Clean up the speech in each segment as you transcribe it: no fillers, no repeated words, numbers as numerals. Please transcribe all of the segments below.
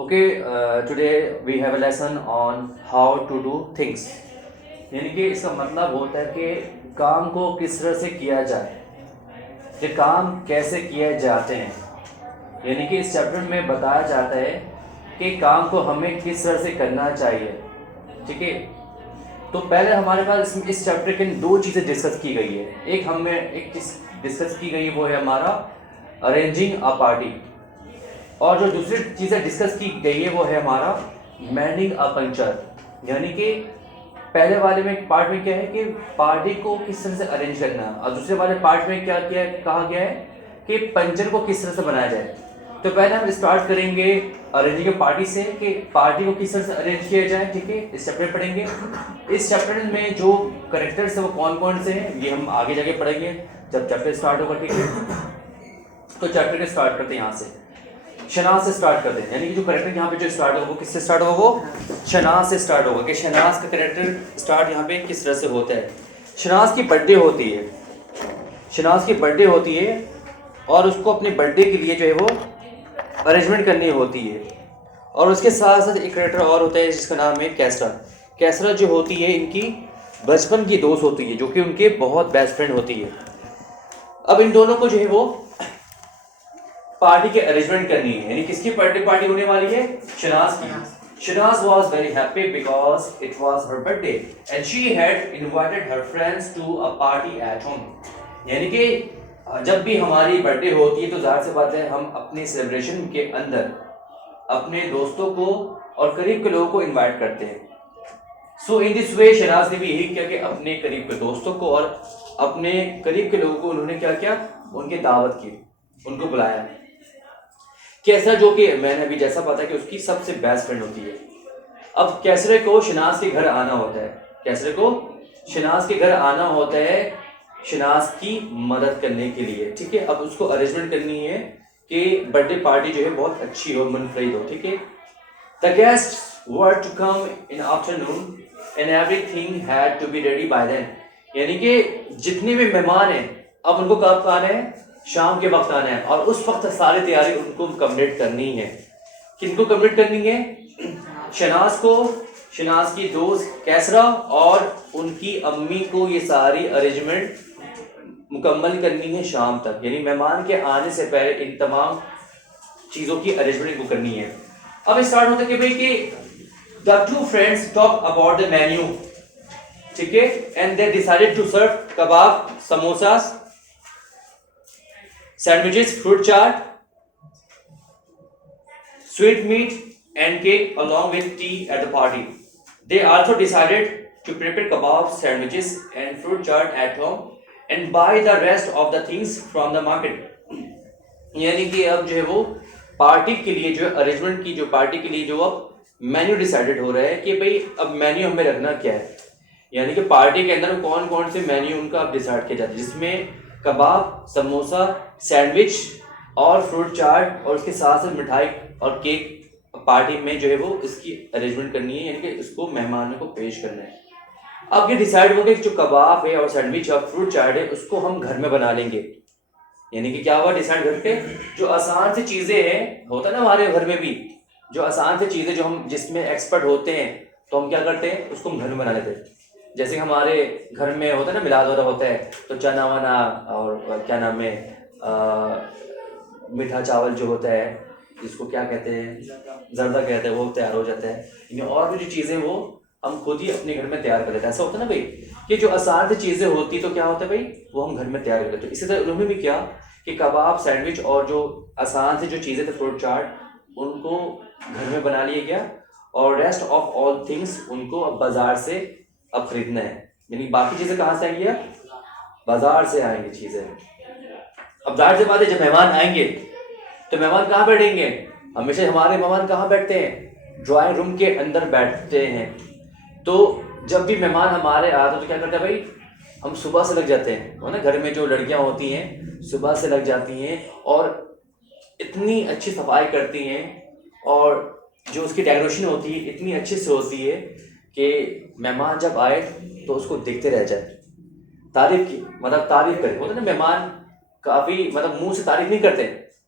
Okay, today we have a lesson on how to do things. यानी कि इसका मतलब होता है कि काम को किस तरह से किया जाए, कि काम कैसे किए जाते हैं। यानी कि इस चैप्टर में बताया जाता है कि काम को हमें किस तरह से करना चाहिए। ठीक है, तो पहले हमारे पास इस चैप्टर के दो चीज़ें डिस्कस की गई है। एक चीज़ डिस्कस की गई है, वो है हमारा अरेंजिंग अ पार्टी, और जो दूसरी चीज़ें डिस्कस की गई है वो है हमारा मैनिंग अ पंचर। यानी कि पहले वाले में पार्ट में क्या है कि पार्टी को किस तरह से अरेंज करना है, और दूसरे वाले पार्ट में क्या किया कहा गया है कि पंचर को किस तरह से बनाया जाए। तो पहले हम स्टार्ट करेंगे अरेंजिंग पार्टी से, कि पार्टी को किस तरह से अरेंज किया जाए। ठीक है, इस चैप्टर पढ़ेंगे। इस चैप्टर में जो करेक्टर्स है वो कौन कौन से हैं ये हम आगे जाके पढ़ेंगे जब चैप्टर स्टार्ट होगा। ठीक है, तो चैप्टर के स्टार्ट करते हैं यहाँ से, शनाज से स्टार्ट करते हैं। यानी कि जो करेक्टर यहाँ पे जो स्टार्ट होगा वो किससे स्टार्ट होगा, वो शनाज से स्टार्ट होगा। कि शनाज का करेक्टर स्टार्ट यहाँ पे किस तरह से होता है। शनाज की बर्थडे होती है, शनाज की बर्थडे होती है, और उसको अपने बर्थडे के लिए जो है वो अरेंजमेंट करनी होती है। और उसके साथ साथ एक करेक्टर और होता है जिसका नाम है कैसरा। कैसरा जो होती है इनकी बचपन की दोस्त होती है, जो कि उनके बहुत बेस्ट फ्रेंड होती है। अब इन दोनों को जो है वो पार्टी के अरेंजमेंट करनी है। यानी किसकी बर्थडे पार्टी होने वाली है, शनाज की। Shahnaz was very happy because it was her birthday and she had invited her friends to a party at home। यानी कि जब भी हमारी बर्थडे होती है तो जाहिर सी बात है हम अपने सेलिब्रेशन के अंदर अपने दोस्तों को और करीब के लोगों को इनवाइट करते हैं। सो इन दिस वे शनाज ने भी यही किया कि अपने करीब के दोस्तों को और अपने करीब के लोगों को उन्होंने क्या किया, उनकी दावत की, उनको बुलाया। कैसरा जो कि मैंने अभी जैसा पता कि उसकी सबसे बेस्ट फ्रेंड होती है। अब कैसरे को शनाज के घर आना होता है, कैसरे को शनाज के घर आना होता है शनाज की मदद करने के लिए। ठीक है, अब उसको अरेंजमेंट करनी है कि बर्थडे पार्टी जो है बहुत अच्छी हो, मुनफरिद हो। ठीक है, the guest were to come in afternoon and everything had to be ready by then. यानी कि जितने भी मेहमान हैं अब उनको कब आना है, शाम के वक्त आना है, और उस वक्त सारी तैयारी उनको कंप्लीट करनी है। किनको कंप्लीट करनी है, शनाज को, शनाज की दोस्त कैसरा और उनकी अम्मी को ये सारी अरेंजमेंट मुकम्मल करनी है शाम तक। यानी मेहमान के आने से पहले इन तमाम चीज़ों की अरेंजमेंट को करनी है। अब स्टार्ट होता है कि भाई कि the two friends talk about the menu. ठीक है, and they decided to serve kebab, samosa, sandwiches, fruit chaat, sweet meat and cake along with tea at the party. They also decided to prepare kebabs, sandwiches and fruit chaat at home and buy the rest of the things from the market। यानी कि अब जो है वो party के लिए जो arrangement की, जो पार्टी के लिए जो अब मेन्यू डिसाइडेड हो रहा है कि भाई अब मेन्यू हमें रखना क्या है। यानी कि पार्टी के अंदर कौन कौन से मेन्यू उनका अब डिसाइड किया जाता है, जिसमें कबाब, समोसा, सैंडविच और फ्रूट चाट और उसके साथ साथ मिठाई और केक पार्टी में जो है वो इसकी अरेंजमेंट करनी है। यानी कि इसको मेहमानों को पेश करना है। अब ये डिसाइड हो गया कि जो कबाब है और सैंडविच और फ्रूट चाट है उसको हम घर में बना लेंगे। यानी कि क्या हुआ डिसाइड घर पे, जो आसान सी चीज़ें हैं, होता है ना हमारे घर में भी जो आसान सी चीज़ें जो हम जिसमें एक्सपर्ट होते हैं तो हम क्या करते हैं, उसको हम घर में बना लेते हैं। जैसे कि हमारे घर में होता है ना, मिलाद वगैरह होता है तो चना वना और क्या नाम है, मीठा चावल जो होता है जिसको क्या कहते हैं, जर्दा कहते हैं, वो तैयार हो जाता है। यानी और भी जो चीज़ें वो हम खुद ही अपने घर में तैयार कर लेते हैं। ऐसा होता है ना भाई कि जो आसान सी चीज़ें होती तो क्या होता है भाई, वो हम घर में तैयार कर लेते हैं। इसी तरह उन्होंने भी किया कि कबाब, सैंडविच और जो आसान से जो चीज़ें थे, फ्रूट चाट, उनको घर में बना लिया गया, और रेस्ट ऑफ ऑल थिंग्स उनको अब बाज़ार से अब खरीदना है। यानी बाकी चीज़ें कहाँ से आएंगी, अब बाज़ार से आएंगी चीज़ें। अब जाहिर सी बात है जब मेहमान आएंगे तो मेहमान कहाँ बैठेंगे, हमेशा हमारे मेहमान कहाँ बैठते हैं, ड्राइंग रूम के अंदर बैठते हैं। तो जब भी मेहमान हमारे आते हैं तो क्या करते हैं भाई, हम सुबह से लग जाते हैं, है ना, घर में जो लड़कियां होती हैं सुबह से लग जाती हैं और इतनी अच्छी सफाई करती हैं, और जो उसकी डेकोरेशन होती है इतनी अच्छी से होती है कि मेहमान जब आए तो उसको देखते रह जाए, तारीफ की, मतलब तारीफ करें। होता है ना मेहमान काफ़ी मतलब मुंह से तारीफ नहीं करते,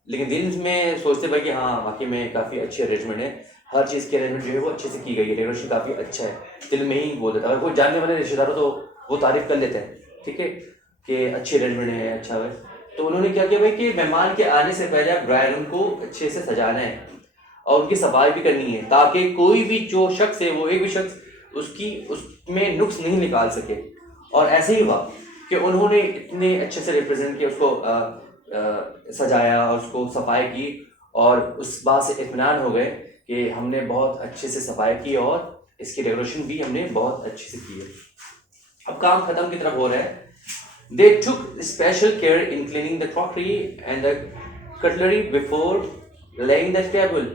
लेकिन दिल में सोचते भाई कि हाँ वाकई में काफ़ी अच्छी अरेंजमेंट है, हर चीज़ की अरेंजमेंट जो है वो अच्छे से की गई है, डेकोरेशन काफ़ी अच्छा है, दिल में ही बोल देता है। अगर कोई जानने वाले रिश्तेदार हो तो वो तारीफ कर लेते हैं, ठीक है, कि अच्छी अरेंजमेंट है, अच्छा है। तो उन्होंने क्या किया भाई कि मेहमान के आने से पहले आप ड्राई रूम को अच्छे से सजाना है और उनकी सफाई भी करनी है, ताकि कोई भी जो शख्स है वो एक भी शख्स उसमें नुक्स नहीं निकाल सके। और ऐसे ही हुआ कि उन्होंने इतने अच्छे से रिप्रेजेंट किया उसको, सजाया और उसको सफाई की, और उस बात से इत्मीनान हो गए कि हमने बहुत अच्छे से सफाई की और इसकी डेकोरेशन भी हमने बहुत अच्छे से की है। अब काम खत्म की तरफ हो रहा है। They took special care in cleaning the crockery and the cutlery before laying the table.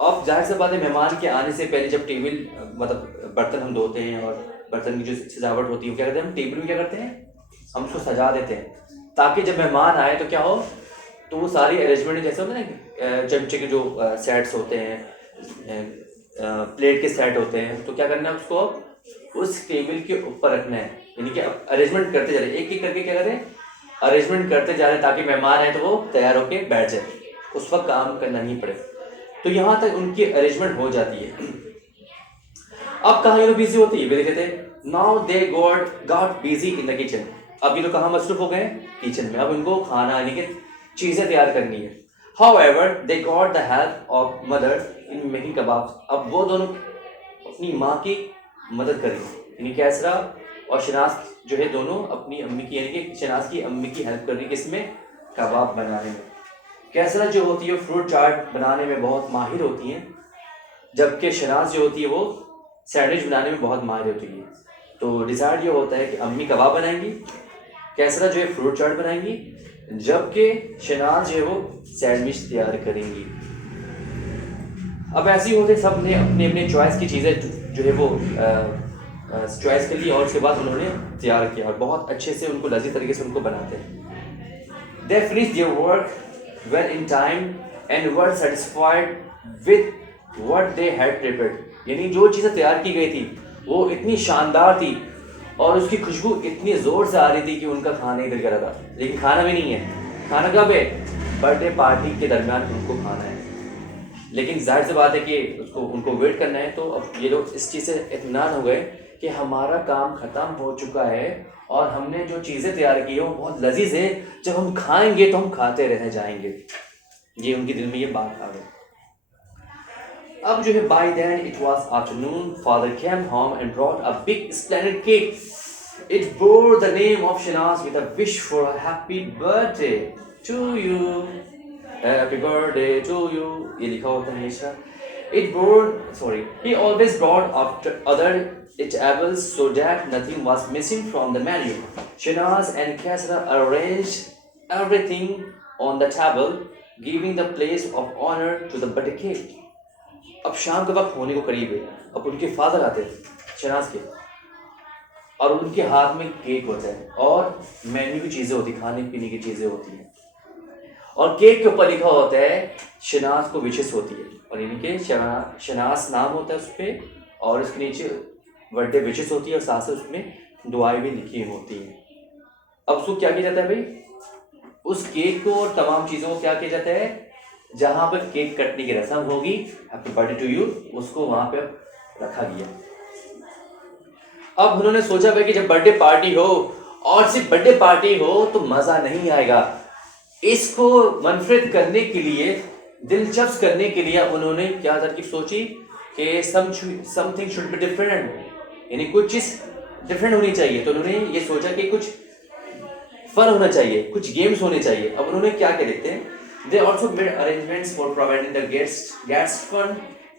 अब जाहिर सी बात है मेहमान के आने से पहले जब टेबल, मतलब बर्तन हम धोते हैं और बर्तन की जो सजावट होती है क्या करते हैं, हम टेबल में क्या करते हैं, हम उसको सजा देते हैं ताकि जब मेहमान आए तो क्या हो, तो वो सारी अरेंजमेंट जैसे होते हैं ना, चमचे के जो सेट्स होते हैं, प्लेट के सेट होते हैं, तो क्या करना है उसको उस टेबल के ऊपर रखना है, यानी कि अरेंजमेंट करते जा रहे हैं, एक एक करके क्या करें, अरेंजमेंट करते जा रहे हैं ताकि मेहमान आए तो वो तैयार होके बैठ जाए, उस वक्त काम करना नहीं पड़े। तो यहाँ तक उनकी अरेंजमेंट हो जाती है। अब कहाँ ये लोग बिजी होती है, देखे थे, now they got busy in the kitchen. अब ये लोग कहाँ मसरूफ हो गए, किचन में। अब उनको खाना यानी कि चीज़ें तैयार करनी है। However, they got the help of mother in making kebabs. अब वो दोनों अपनी माँ की मदद करेंगे, यानी कैसरा और शनाज जो है दोनों अपनी अम्मी की, यानी कि शनाज की अम्मी की हेल्प कर रही है किसमें, कबाब बनाने में। कैसरा जो होती है फ्रूट चाट बनाने में बहुत माहिर होती हैं, जबकि शनाज जो होती है वो सैंडविच बनाने में बहुत माहिर होती है। तो डिसाइड ये होता है कि अम्मी कबाब बनाएंगी, कैसरा जो है फ्रूट चाट बनाएंगी, जबकि शनाज जो है वो सैंडविच तैयार करेंगी। अब ऐसे ही होते सब ने अपने अपने चॉइस की चीज़ें जो है वो चॉइस कर ली और उसके बाद उन्होंने तैयार किया और बहुत अच्छे से उनको लजीज तरीके से उनको बनाते हैं। They finish their work well in time and were satisfied with what they had prepared, यानी जो चीज़ें तैयार की गई थी वो इतनी शानदार थी और उसकी खुशबू इतनी ज़ोर से आ रही थी कि उनका खाना ही दिल कर रहा था, लेकिन खाना भी नहीं है। खाना कब है, बर्थडे पार्टी के दरमियान उनको खाना है, लेकिन जाहिर सी बात है कि उसको उनको वेट करना है। तो अब ये लोग इस चीज़ से इत्मीनान हो गए कि हमारा काम ख़त्म हो चुका है और हमने जो चीज़ें तैयार की है वो बहुत लजीज है, जब हम खाएंगे तो हम खाते रह जाएंगे। ये उनके दिल में ये बात आ गई। अब जो है by then it was afternoon, father came home and brought a big splendid cake. It bore the name of Shanaz with a wish for a happy birthday to you, happy birthday to you, ये लिखा होता है हमेशा। He always brought after other eatables so that nothing was missing from the menu. Shanaz and Kasra arranged everything on the table, giving the place of honor to the birthday cake. अब शाम का वक्त होने को करीब है। अब उनके फादर आते हैं शनाज के, और उनके हाथ में केक होता है और मेन्यू की चीज़ें होती, खाने पीने की चीज़ें होती हैं, और केक के ऊपर लिखा होता है शनाज को विशेष होती है, और यानी कि शनाज नाम होता है उस पर, और उसके नीचे बर्थडे विशेष होती है और साथ साथ उसमें दुआएं भी लिखी होती हैं। अब उसको क्या किया जाता है भाई, उस केक को और तमाम चीज़ों को क्या किया जाता है, जहाँ पर केक कटने की रस्म होगी, हैप्पी बर्थडे टू यू, उसको वहाँ पे रखा गया। अब उन्होंने सोचा भाई कि जब बर्थडे पार्टी हो और सिर्फ बर्थडे पार्टी हो तो मज़ा नहीं आएगा, इसको मनफरद करने के लिए, दिलचस्प करने के लिए उन्होंने क्या तरकीब सोची कि समथिंग शुड बी डिफरेंट, यानी कुछ चीज़ डिफरेंट होनी चाहिए। तो उन्होंने ये सोचा कि कुछ फन होना चाहिए, कुछ गेम्स होने चाहिए। अब उन्होंने क्या किया देखते हैं। They also made arrangements for providing the guests fun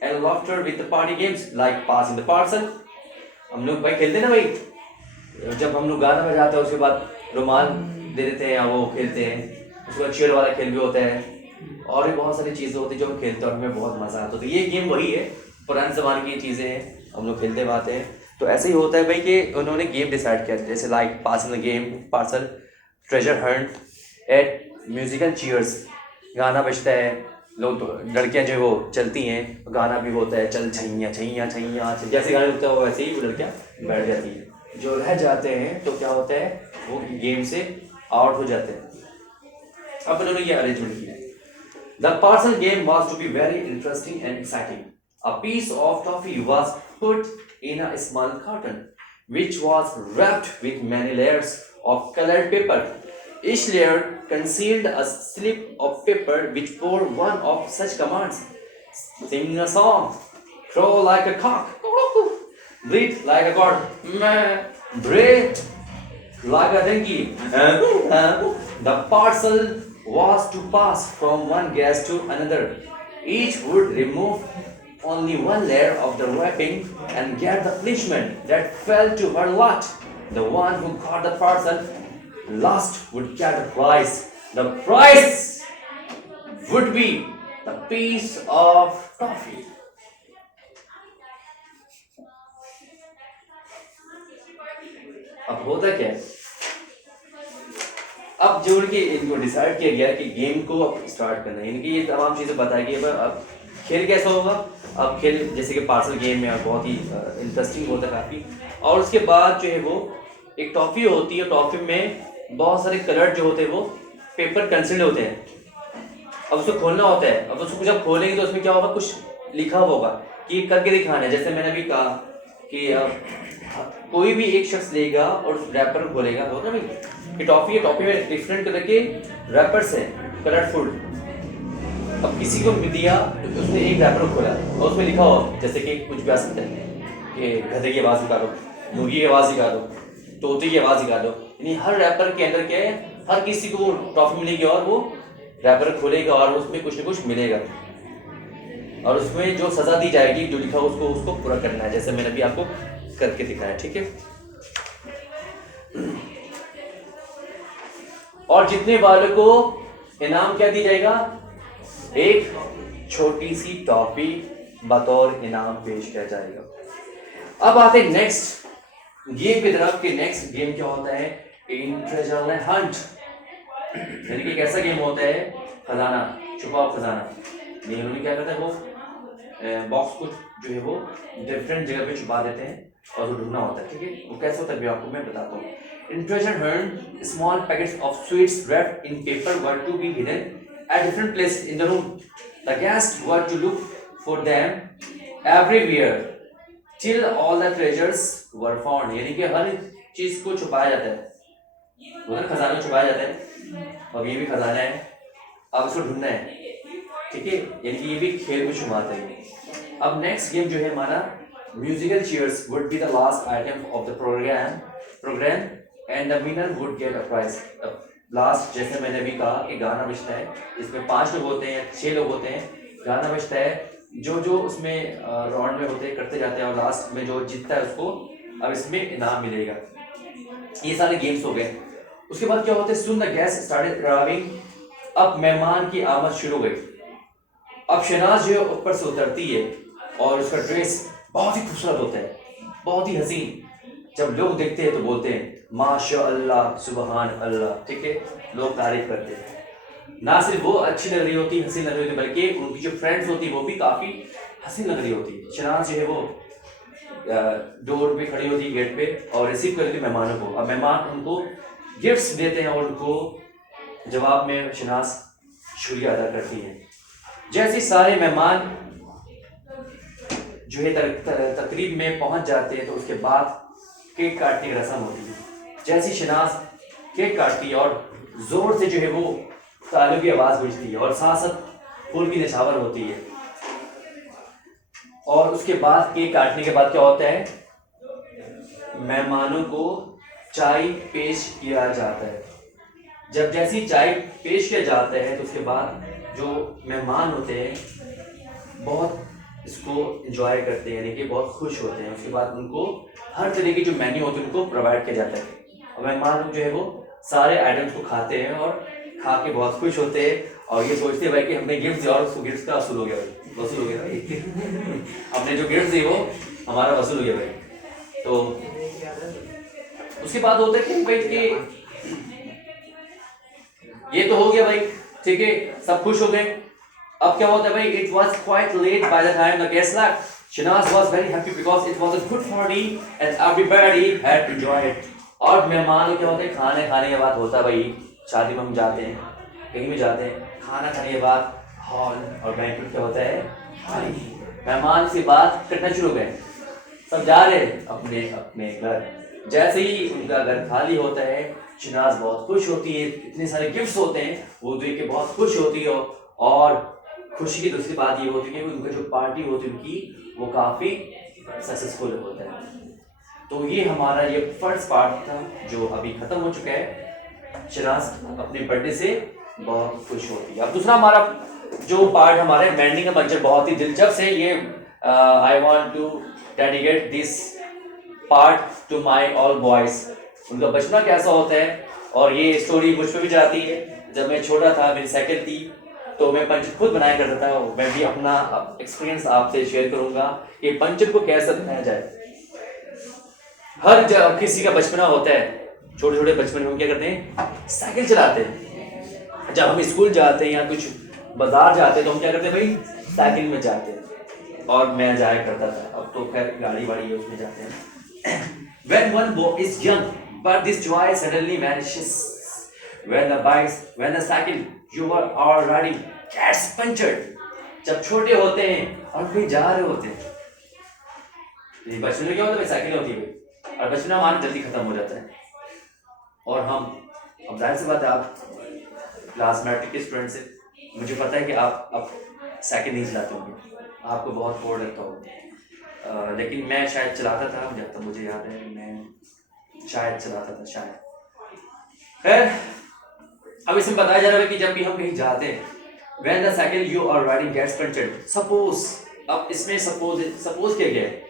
and laughter with the party games like passing the parcel. हम लोग भाई खेलते ना भाई, जब हम लोग गाना बजाते हैं उसके बाद रुमाल दे देते हैं या वो खेलते हैं, उसके बाद चेयर वाला खेल भी होता है और भी बहुत सारी चीज़ें होती हैं जो हम खेलते हैं और हमें बहुत मज़ा आता है। तो ये गेम वही है, पुराने ज़माने की चीज़ें हैं, हम लोग खेलते आते हैं। तो ऐसे ही होता है भाई कि उन्होंने गेम डिसाइड किया, जैसे like passing the game, parcel, treasure hunt, at musical chairs, गाना बजता है, लोग तो लड़कियां जो वो चलती हैं, गाना भी होता है, चल छैया छैया छैया, जैसे गाना होता है वैसे ही वो लड़कियां बैठ जाती हैं। जो रह जाते हैं तो क्या होता है, वो गेम से आउट हो जाते हैं। अब उन्होंने ये अरेंजमेंट किया। The parcel game was to be very interesting and exciting. A piece of toffee was put in a small carton, which was wrapped with many layers of colored paper. Each layer concealed a slip of paper which bore one of such commands: sing a song, crow like a cock, breathe like a god, breathe like a donkey. The parcel was to pass from one guest to another. Each would remove only one layer of the wrapping and get the punishment that fell to her lot. The one who got the parcel last would get the prize. The prize would be the piece of toffee. अब होता क्या है, अब जो उनके इनको decide किया गया कि गेम को अब स्टार्ट करना है, इनकी ये तमाम चीज़ें बताई गई। अब खेल कैसा होगा, अब खेल जैसे कि पार्सल गेम में बहुत ही इंटरेस्टिंग होता है काफ़ी। और उसके बाद जो है वो एक टॉफ़ी होती है, टॉफ़ी में बहुत सारे कलर जो होते हैं वो पेपर कंसील्ड होते हैं। अब उसको खोलना होता है, अब उसको जब खोलेंगे तो उसमें क्या होगा, कुछ लिखा होगा कि करके दिखाना है। जैसे मैंने अभी कहा कि कोई भी एक शख्स लेगा और उस रैपर खोलेगा, होता है भाई कि टॉफ़ी है, टॉफ़ी में डिफरेंट कलर के रैपर्स हैं, कलरफुल। अब किसी को दिया तो उसने एक रैपर खोला और उसमें लिखा हो जैसे कि कुछ भी आ सकता है कि गधे की आवाज़ निकालो, मुर्गी की आवाज़ निकालो, तोते की आवाज़ निकालो। यानी हर रैपर के अंदर क्या है, हर किसी को टॉफ़ी मिलेगी और वो रैपर खोलेगा और उसमें कुछ ना कुछ मिलेगा और उसमें जो सज़ा दी जाएगी, जो लिखा हो उसको पूरा करना है, जैसे मैंने अभी आपको करके दिखाया। ठीक है, और जीतने वालों को इनाम क्या दिया जाएगा, एक छोटी सी टॉफी बतौर इनाम पेश किया जाएगा। अब आते हैं नेक्स्ट गेम की तरफ कि नेक्स्ट गेम क्या होता है, ट्रेजर हंट। यानी कि कैसा गेम होता है, खजाना, छुपाओ खजाना। ये उन्होंने क्या करता है, वो बॉक्स को जो है वो डिफरेंट जगह पे छुपा देते हैं और वो ढूंढना होता है। ठीक है, वो कैसे होता है आपको मैं बताता हूँ। In treasure hunt, small packets of sweets wrapped in paper were to be hidden at different places in the room. The guests were to look for them everywhere till all the treasures were found. यानी कि हर चीज को छुपाया जाता है, वो खजाना छुपाया जाता है और ये भी खजाना है, अब इसको ढूंढना है। ठीक है, यानी कि ये भी खेल में शुमार है। अब नेक्स्ट गेम जो है हमारा musical chairs would be the last item of the program and the winner would get a prize. Last जैसे मैंने भी कहा कि गाना बजता है, इसमें 5 लोग होते हैं, 6 लोग होते हैं, गाना बजता है, जो उसमें राउंड में होते हैं करते जाते हैं और लास्ट में जो जीतता है उसको अब इसमें इनाम मिलेगा। ये सारे गेम्स हो गए। उसके बाद क्या होता है, soon the guests started arriving. अब मेहमान की आमद शुरू हो गई। अब शहनाज जो है ऊपर से उतरती है और उसका ड्रेस बहुत ही खूबसूरत होता है, बहुत ही हसीन। जब लोग देखते हैं तो बोलते हैं माशाअल्लाह, सुबहान अल्लाह। ठीक है, लोग तारीफ करते हैं। ना सिर्फ वो अच्छी लग रही होती, हसीन लग रही होती, बल्कि उनकी जो फ्रेंड्स होती वो भी काफ़ी हसीन लग रही होती। शहनाज जो है वो डोर पे खड़ी होती है, गेट पे, और रिसीव करती है मेहमानों को। अब मेहमान उनको गिफ्ट्स देते हैं और उनको जवाब में शहनाज शुक्रिया अदा करती है। जैसे सारे मेहमान जो है तकरीब में पहुंच जाते हैं तो उसके बाद केक काटने की रस्म होती है। जैसी शहनाज केक काटती है और जोर से जो है वो तालियों की आवाज़ गूंजती है और साथ साथ फूल की निछावर होती है। और उसके बाद केक काटने के बाद क्या होता है, मेहमानों को चाय पेश किया जाता है। जब जैसी चाय पेश किया जाता है तो उसके बाद जो मेहमान होते हैं बहुत इसको एंजॉय करते हैं, यानी कि बहुत खुश होते हैं। उसके बाद उनको हर तरह की जो मेन्यू होती है उनको प्रोवाइड किया जाता है और मेहमान लोग जो है वो सारे आइटम्स को खाते हैं और खा के बहुत खुश होते हैं और ये सोचते हैं भाई कि हमने गिफ्ट दिया और उसको गिफ्ट का वसूल हो गया भाई, वसूल हो गया भाई हमने जो गिफ्ट दी वो हमारा वसूल हो गया भाई। तो उसके बाद होता है कि भाई कि ये तो हो गया भाई, ठीक है, सब खुश हो गए। अब क्या होता है भाई, it was quite late by the time the guests left. Shahnaz was very happy because it was a good party and everybody had enjoyed it. और मेहमान क्या होता है, खाने के बाद होता है भाई, शादी में हम जाते हैं, कहीं भी जाते हैं, खाना खाने के बाद हॉल और बैंक्वेट क्या होता है खाली। मेहमान से बात करना शुरू हो गए, सब जा रहे हैं अपने अपने घर। जैसे ही उनका घर खाली होता है, शहनाज बहुत खुश होती है, इतने सारे गिफ्ट्स होते हैं, वो देख के बहुत खुश होती है। और खुशी की दूसरी बात ये होती है कि उनका जो पार्टी होती है उनकी, वो काफ़ी सक्सेसफुल होता है। तो ये हमारा ये फर्स्ट पार्ट था जो अभी ख़त्म हो चुका है। शहनाज अपने बर्थडे से बहुत खुश होती है। अब दूसरा हमारा जो पार्ट हमारे बैंडिंग का पंचर बहुत ही दिलचस्प है। ये I want to dedicate this part to my all boys. उनका बचपना कैसा होता है, और ये स्टोरी मुझ पर भी जाती है। जब मैं छोटा था, मेरी साइकिल थी, तो मैं पंचर खुद बनाया करता था। मैं भी अपना एक्सपीरियंस आपसे शेयर करूंगा कि पंचर को कैसे बनाया जाए। हर किसी का बचपना होता है, छोटे छोटे बचपन में हम क्या करते हैं, साइकिल चलाते हैं। जब हम स्कूल जाते हैं या कुछ बाजार जाते हैं तो हम क्या करते हैं भाई, साइकिल में जाते हैं। और मैं जाया करता था, अब तो खैर गाड़ी वाड़ी है उसमें जाते हैं। When one boy is young, but this joy suddenly vanishes when the cycle you are riding gets punctured। जब छोटे होते हैं और कहीं जा रहे होते हैं, ये बचपन में क्या होता है, साइकिल होती है और बचपन हमारा जल्दी खत्म हो जाता है। और हम, अब जाहिर सी बात है, आप क्लास मैट्रिक के स्टूडेंट से, मुझे पता है कि आप अब साइकिल नहीं चलाते होंगे, आपको बहुत बोर लगता होगा। लेकिन मैं शायद चलाता था, जब तक मुझे याद है मैं शायद चलाता था, शायद। खैर, अब इसमें बताया जा रहा है कि जब भी हम कहीं जाते हैं, when the cycle you are riding gets punctured, suppose, अब इसमें सपोज क्या गया है,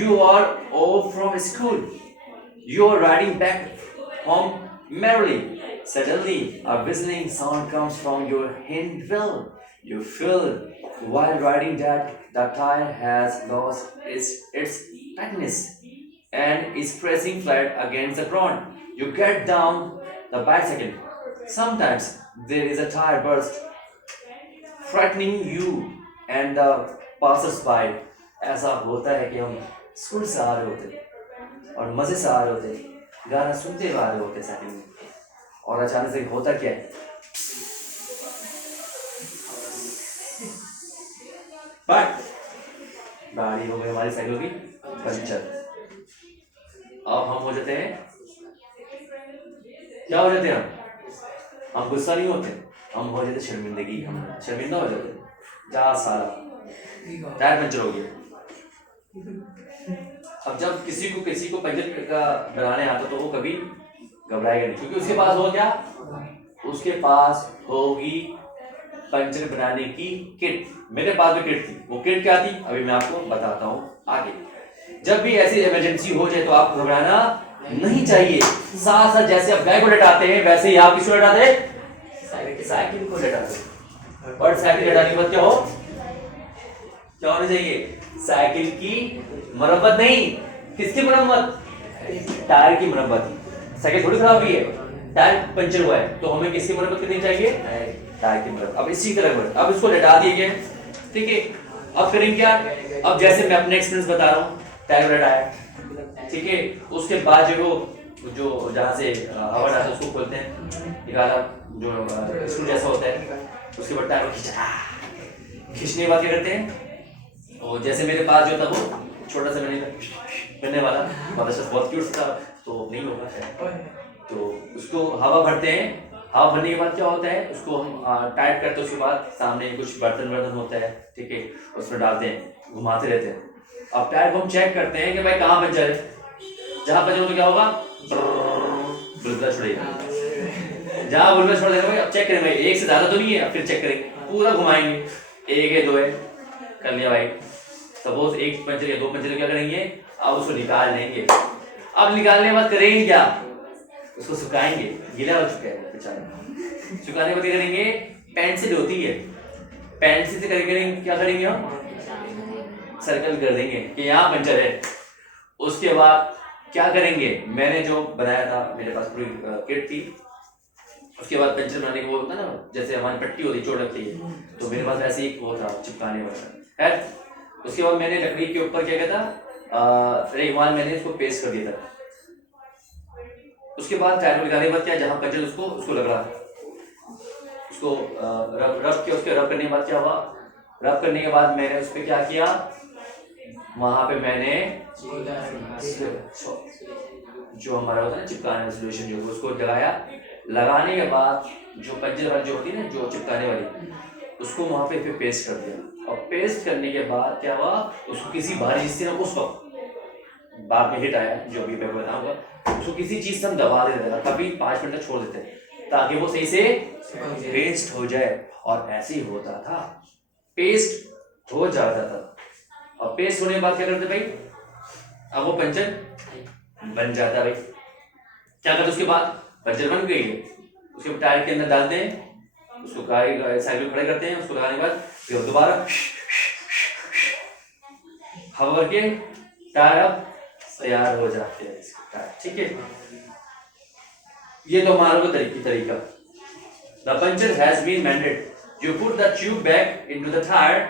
you are off from school, you are riding back home merrily, suddenly a whistling sound comes from your hind wheel, you feel while riding that the tire has lost its tightness and is pressing flat against the ground. You get down the bicycle. Sometimes there is a tire burst, frightening you and the passers-by. ऐसा होता है कि हम school से आ रहे होते और मजे से आ रहे होते, गाना सुनते हुए आ रहे होते साइकिल में, और अचानक से होता क्या है, बट गाड़ी हो गई हमारी साइकिल की पंचर। अब हम हो जाते हैं, क्या हो जाते हैं हम गुस्सा नहीं होते, हम हो जाते शर्मिंदगी, हम शर्मिंदा हो जाते हैं, जा साला टायर पंचर हो गया। अब जब किसी को पंचर का बनाने आता तो वो कभी घबराएगा नहीं, क्योंकि उसके पास हो क्या, उसके पास होगी पंचर बनाने की किट। मेरे पास भी किट थी, वो किट क्या थी अभी मैं आपको बताता हूँ आगे। जब भी ऐसी इमरजेंसी हो जाए तो आपको घबराना नहीं चाहिए। साथ साथ जैसे आप गाय को लटाते हैं, वैसे ही आप किसको लटाते हैं, साइकिल को लटाते हैं। और साइकिल लटाने के बाद क्या होना चाहिए, साइकिल की मरम्मत नहीं, किसकी मरम्मत, टायर की मरम्मत। साइकिल थोड़ी खराब हुई है, टायर पंचर हुआ है, तो हमें किसकी मरम्मत करनी चाहिए, टायर की मरम्मत। अब इसी तरह अब इसको लटा दिए गए, ठीक है। अब करेंगे क्या, अब जैसे मैं अपने एक्सपीरियंस बता रहा हूँ, टायर लटाया, ठीक है। उसके बाद जो जहाँ से हवा डालते हैं उसको खोलते हैं, निकाला जो स्क्रू जैसा होता है, उसके बाद टायर को खींचने के बाद क्या करते हैं, और जैसे मेरे पास जो था वो छोटा सा मैंने वाला बहुत क्यूट था, तो नहीं होगा शायद, तो उसको हवा भरते हैं। हवा भरने के बाद क्या होता है, उसको हम टाइट करते हैं, उसके बाद सामने कुछ बर्तन होता है, ठीक है, उसमें डालते हैं, घुमाते रहते हैं। अब टायर को हम चेक करते हैं कि भाई कहाँ पंचर है, जहाँ पंचर हो तो क्या होगा, बुलबुला छोड़ेगा, जहाँ बुलबुला छोड़ देगा भाई। अब चेक करेंगे, एक से ज्यादा तो नहीं है, फिर चेक करेंगे, पूरा घुमाएंगे, एक है दो है, कर लिया भाई। सपोज एक पंचर या दो पंचर, क्या करेंगे, अब उसको निकाल लेंगे। अब निकालने के बाद करेंगे क्या, उसको सुखाएंगे, गीला हो चुका है बेचारा। सुखाने के बाद क्या करेंगे, पेंसिल होती है, पेंसिल से करेंगे, क्या करेंगे हम, सर्कल कर देंगे कि यहाँ पंचर है। उसके बाद क्या करेंगे, मैंने जो बनाया था, मेरे पास पूरी किट थी, उसके बाद पंचर बनाने के वो होता है ना, जैसे हमारी पट्टी होती है, चोट लगती है, तो मेरे पास ऐसे ही वो था चिपकाने वाला है। उसके बाद मैंने लकड़ी के ऊपर क्या किया था, रेगमाल मैंने इसको पेस्ट कर दिया था। उसके बाद टायर को निकालने के बाद क्या, जहाँ पंचर उसको लग रहा था, उसको रब किया, उसके रब करने के बाद क्या हुआ, रब करने के बाद मैंने उस पर क्या किया, वहाँ पे मैंने जो हमारा होता है ना चिपकाने वाला सोल्यूशन जो उसको लगाया, लगाने के बाद जो पंचर वाली जो होती है ना जो चिपकाने वाली, उसको वहाँ पे पेस्ट कर दिया। और पेस्ट करने के बाद क्या हुआ, उसको किसी भारी चीज से ना उस वक्त बाद में हिट आया जो भी मैं बताऊंगा, उसको किसी चीज से हम दबा देते हैं, कभी 5 मिनट तक छोड़ देते हैं ताकि वो सही से पेस्ट हो जाए। और ऐसे ही होता था, पेस्ट हो जाता था। और पेस्ट होने के बाद क्या करते भाई, अब वो पंचर बन जाता है भाई। क्या करते उसके बाद, पंचर बन गई है, उसके टायर के अंदर डालते हैं, उसको साइकिल खड़े करते हैं, उसको लगाने के बाद फिर दोबारा हवा भर के टायर अब तैयार हो जाते हैं इसके टायर। ठीक है, ये तो हमारा को तरीका। The puncture has been mended. You put the tube back into the tire,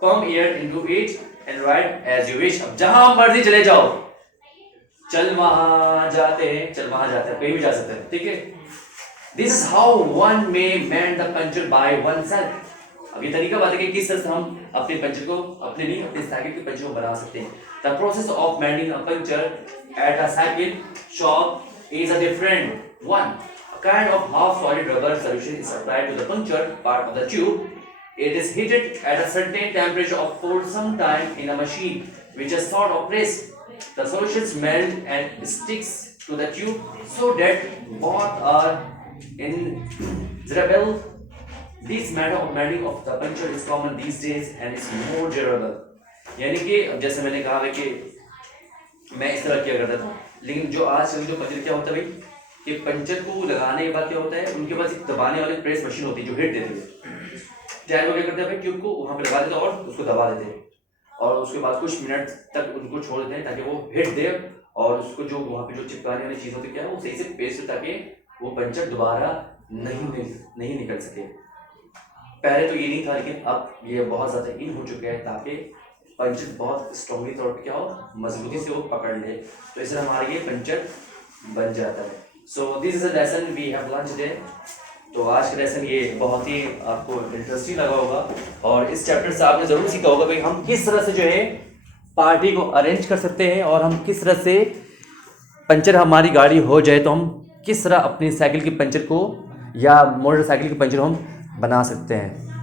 pump air into it, and ride as you wish. अब जहां मर्जी चले जाओ, चल वहां जाते हैं, कहीं भी जा सकते हैं। ठीक है, This is how one may mend the puncture by oneself. अब ये तरीका बात है कि किस तरह से हम अपने पंचर को, अपने नहीं अपने साइकिल के पंचर को बना सकते हैं। The process of mending a puncture at a cycle shop is a different one. A kind of half-solid rubber solution is applied to the puncture part of the tube. It is heated at a certain temperature for some time in a machine which is sort of pressed. The solutions melt and sticks to the tube so that both are inseparable. This method of mending of the puncture is common these days and is more durable. यानी कि अब जैसे मैंने कहा है कि मैं इस तरह किया करता था, लेकिन जो आजकल जो पंचर क्या होता है भाई, कि पंचर को लगाने के बाद क्या होता है, उनके पास एक दबाने वाली प्रेस मशीन होती है जो हिट देती है। टायर को क्या करते हैं भाई, ट्यूब को वहां पे लगा देते हैं और उसको दबा देते हैं, और उसके बाद कुछ मिनट तक उनको छोड़ देते हैं ताकि वो हिट दे, और उसको जो वहाँ पे जो चिपकाने वाली चीज होती है क्या है, वो सही से पेस्ट, ताकि वो पंचर दोबारा नहीं निकल सके। पहले तो ये नहीं था, लेकिन अब ये बहुत ज़्यादा इन हो चुके हैं ताकि पंचर बहुत स्ट्रॉन्गली तौर पे क्या हो, मजबूती से वो पकड़ ले, तो इससे हमारा ये पंचर बन जाता है। So this is a lesson we have learn today. तो आज का लेसन ये बहुत ही आपको इंटरेस्टिंग लगा होगा, और इस चैप्टर से आपने ज़रूर सीखा होगा भाई हम किस तरह से जो है पार्टी को अरेंज कर सकते हैं, और हम किस तरह से पंचर हमारी गाड़ी हो जाए तो हम किस तरह अपनी साइकिल की पंचर को या मोटरसाइकिल की पंचर हम बना सकते हैं।